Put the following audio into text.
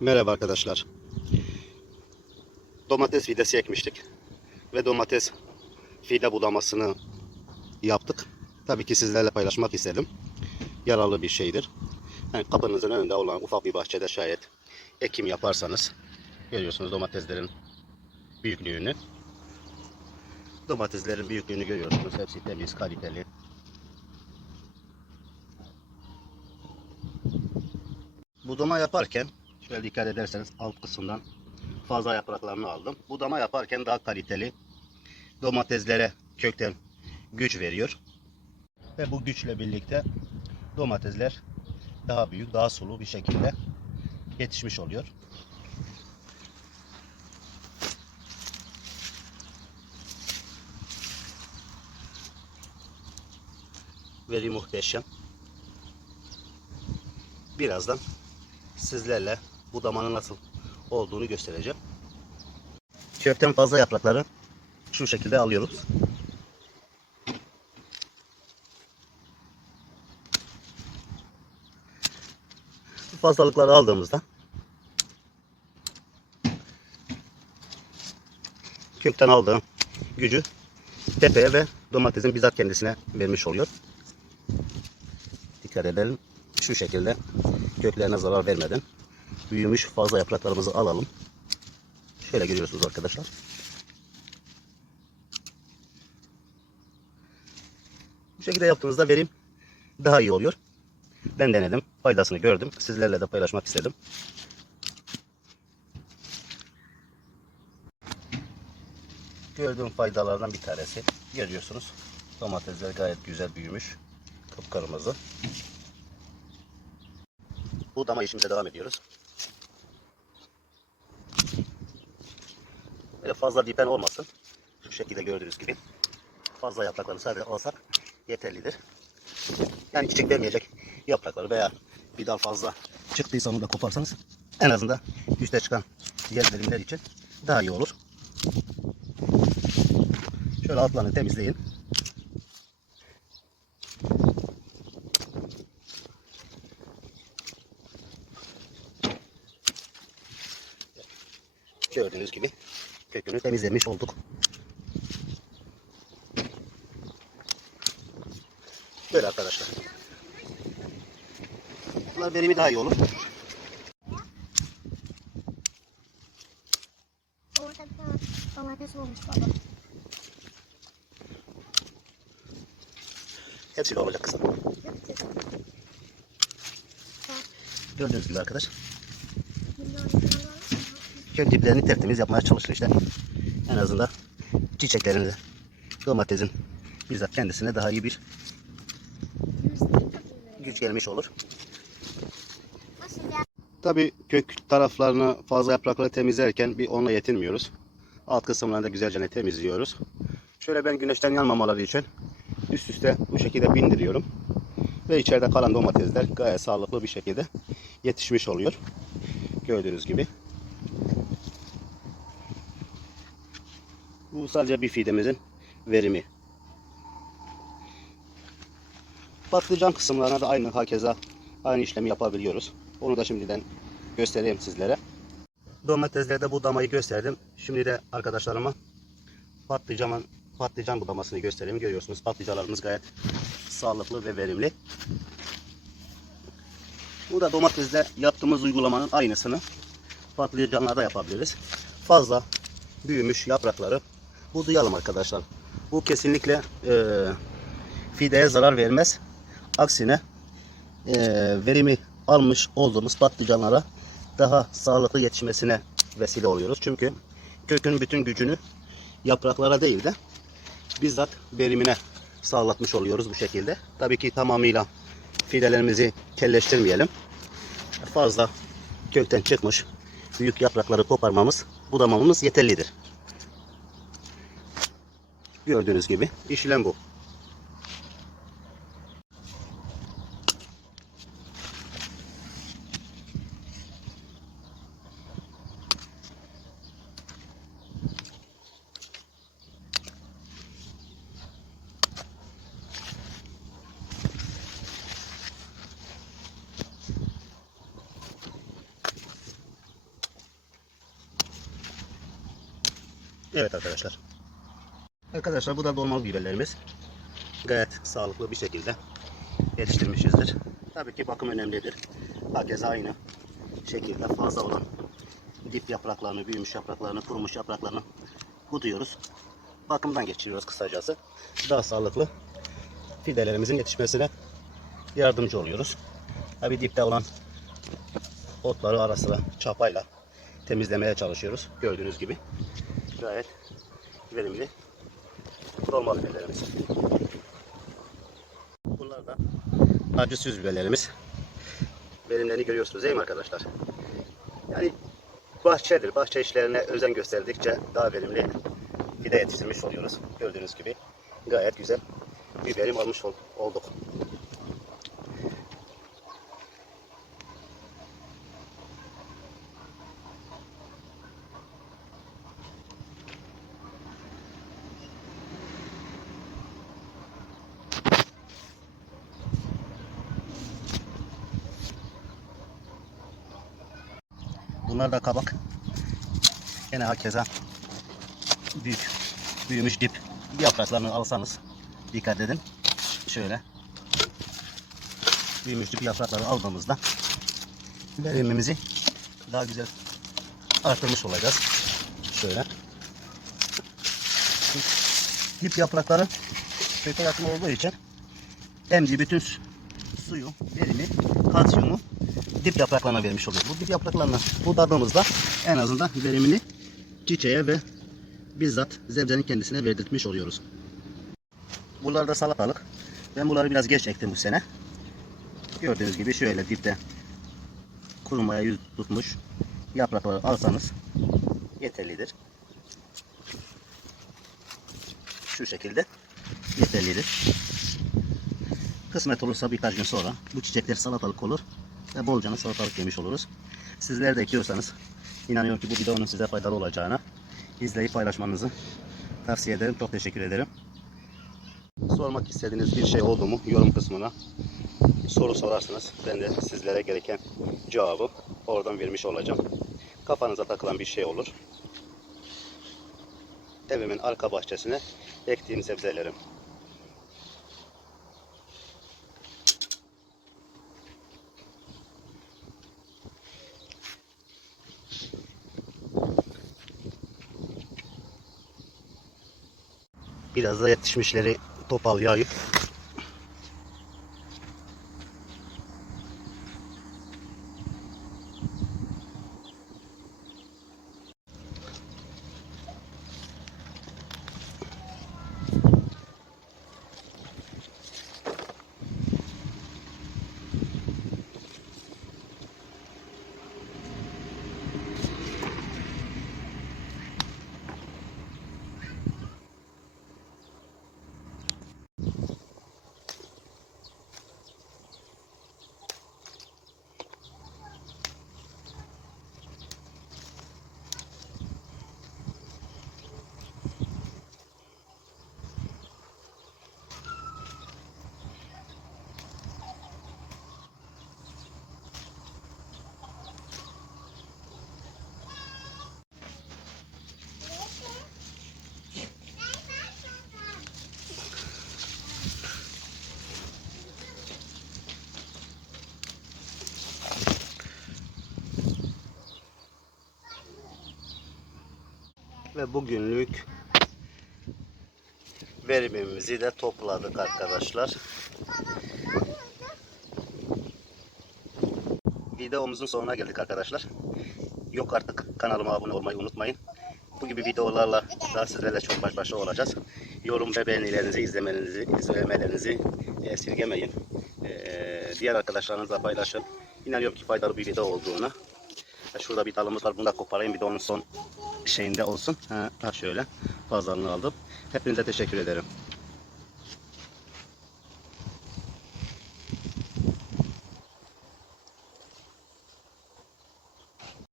Merhaba arkadaşlar. Domates fidesi ekmiştik. Ve domates fide budamasını yaptık. Tabii ki sizlerle paylaşmak istedim. Yararlı bir şeydir. Yani kapınızın önünde olan ufak bir bahçede şayet ekim yaparsanız görüyorsunuz domateslerin büyüklüğünü. Domateslerin büyüklüğünü görüyorsunuz. Hepsi temiz, kaliteli. Budama yaparken şöyle dikkat ederseniz alt kısımdan fazla yapraklarını aldım. Budama yaparken daha kaliteli domateslere kökten güç veriyor. Ve bu güçle birlikte domatesler daha büyük, daha sulu bir şekilde yetişmiş oluyor. Veri muhteşem. Birazdan sizlerle budamanın nasıl olduğunu göstereceğim. Kökten fazla yaprakları şu şekilde alıyoruz. Fazlalıkları aldığımızda kökten aldığım gücü tepeye ve domatesin bizzat kendisine vermiş oluyor. Dikkat edelim. Şu şekilde köklerine zarar vermeden büyümüş fazla yapraklarımızı alalım. Şöyle görüyorsunuz arkadaşlar. Bu şekilde yaptığınızda verim daha iyi oluyor. Ben denedim. Faydasını gördüm. Sizlerle de paylaşmak istedim. Gördüğüm faydalardan bir tanesi. Görüyorsunuz. Domatesler gayet güzel büyümüş. Kıpkırmızı. Budama işimize devam ediyoruz. Böyle fazla dipen olmasın. Şu şekilde gördüğünüz gibi. Fazla yapraklarını sadece alsak yeterlidir. Yani çiçek vermeyecek yaprakları veya bir dal fazla çıktıysa onu da koparsanız en azından üste çıkan diğer verimler için daha iyi olur. Şöyle altlarını temizleyin. Gördüğünüz gibi kökünü temizlemiş olduk. Böyle arkadaşlar. Bunlar verimi daha iyi olur. Orada domates olmuş. Hepsiyle olacak kızım. Gördüğünüz gibi arkadaş. Kök diplerini tertemiz yapmaya çalışın işte. En azından çiçeklerini de domatesin bizzat kendisine daha iyi bir güç gelmiş olur. Tabi kök taraflarını fazla yaprakları temizlerken bir onunla yetinmiyoruz. Alt kısımlarını da güzelce temizliyoruz. Şöyle ben güneşten yanmamaları için üst üste bu şekilde bindiriyorum. Ve içeride kalan domatesler gayet sağlıklı bir şekilde yetişmiş oluyor. Gördüğünüz gibi. Sadece bir fidemizin verimi. Patlıcan kısımlarına da aynı hakeza aynı işlemi yapabiliyoruz. Onu da şimdiden göstereyim sizlere. Domateslerde budamayı gösterdim. Şimdi de arkadaşlarıma patlıcanın patlıcan budamasını göstereyim. Görüyorsunuz patlıcanlarımız gayet sağlıklı ve verimli. Bu da domatesle yaptığımız uygulamanın aynısını patlıcanlarda yapabiliriz. Fazla büyümüş yaprakları budayalım arkadaşlar. Bu kesinlikle e, fideye zarar vermez. Aksine e, verimi almış olduğumuz patlıcanlara daha sağlıklı yetişmesine vesile oluyoruz. Çünkü kökün bütün gücünü yapraklara değil de bizzat verimine sağlatmış oluyoruz bu şekilde. Tabii ki tamamıyla fidelerimizi kelleştirmeyelim. Fazla kökten çıkmış büyük yaprakları koparmamız, budamamız yeterlidir. Gördüğünüz gibi işlem bu. Evet arkadaşlar. Arkadaşlar bu da dolmalık biberlerimiz. Gayet sağlıklı bir şekilde yetiştirmişizdir. Tabii ki bakım önemlidir. Herkes aynı şekilde fazla olan dip yapraklarını, büyümüş yapraklarını, kurumuş yapraklarını buduyoruz. Bakımdan geçiriyoruz kısacası. Daha sağlıklı fidelerimizin yetişmesine yardımcı oluyoruz. Tabii dipte olan otları ara sıra çapayla temizlemeye çalışıyoruz. Gördüğünüz gibi gayet verimli dolma biberlerimiz. Bunlar da acı süz biberlerimiz. Verimlerini görüyorsunuz değil mi arkadaşlar? Yani bahçedir. Bahçe işlerine özen gösterdikçe daha verimli fide yetiştirmiş oluyoruz. Gördüğünüz gibi gayet güzel bir verim almış ol- olduk. Bunlar da kabak. Yine hakeza büyük büyümüş dip yapraklarını alsanız dikkat edin. Şöyle büyümüş dip yaprakları aldığımızda verimimizi daha güzel artırmış olacağız. Şöyle. Dip yaprakları köke yakın olduğu için emdiği bütün suyu, verimi, kalsiyumu dip yapraklarına vermiş oluyor. Bu dip yapraklarına budadığımızda en azından verimini çiçeğe ve bizzat zebzenin kendisine verdirtmiş oluyoruz. Bunlar da salatalık. Ben bunları biraz geç ektim bu sene. Gördüğünüz gibi şöyle dipte kurumaya yüz tutmuş yaprakları alsanız yeterlidir. Şu şekilde yeterlidir. Kısmet olursa birkaç gün sonra bu çiçekler salatalık olur ve bolcana salatalık yemiş oluruz. Sizler de ekiyorsanız inanıyorum ki bu videonun size faydalı olacağına izleyip paylaşmanızı tavsiye ederim. Çok teşekkür ederim. Sormak istediğiniz bir şey oldu mu yorum kısmına soru sorarsınız. Ben de sizlere gereken cevabı oradan vermiş olacağım. Kafanıza takılan bir şey olur. Evimin arka bahçesine ektiğim sebzelerim. Biraz da yetişmişleri topal yayıp ve bugünlük verimimizi de topladık arkadaşlar. Videomuzun sonuna geldik arkadaşlar. Yok artık kanalıma abone olmayı unutmayın. Bu gibi videolarla daha sizlerle çok baş başa olacağız. Yorum ve beğenilerinizi, izlemelerinizi, izlemelerinizi esirgemeyin. Ee, diğer arkadaşlarınızla paylaşın. İnanıyorum ki faydalı bir video olduğuna. Şurada bir dalımız var. Bunu da koparayım. Bir de onun son şeyinde olsun. Ha, şöyle. Fazlalığını aldım. Hepinize teşekkür ederim.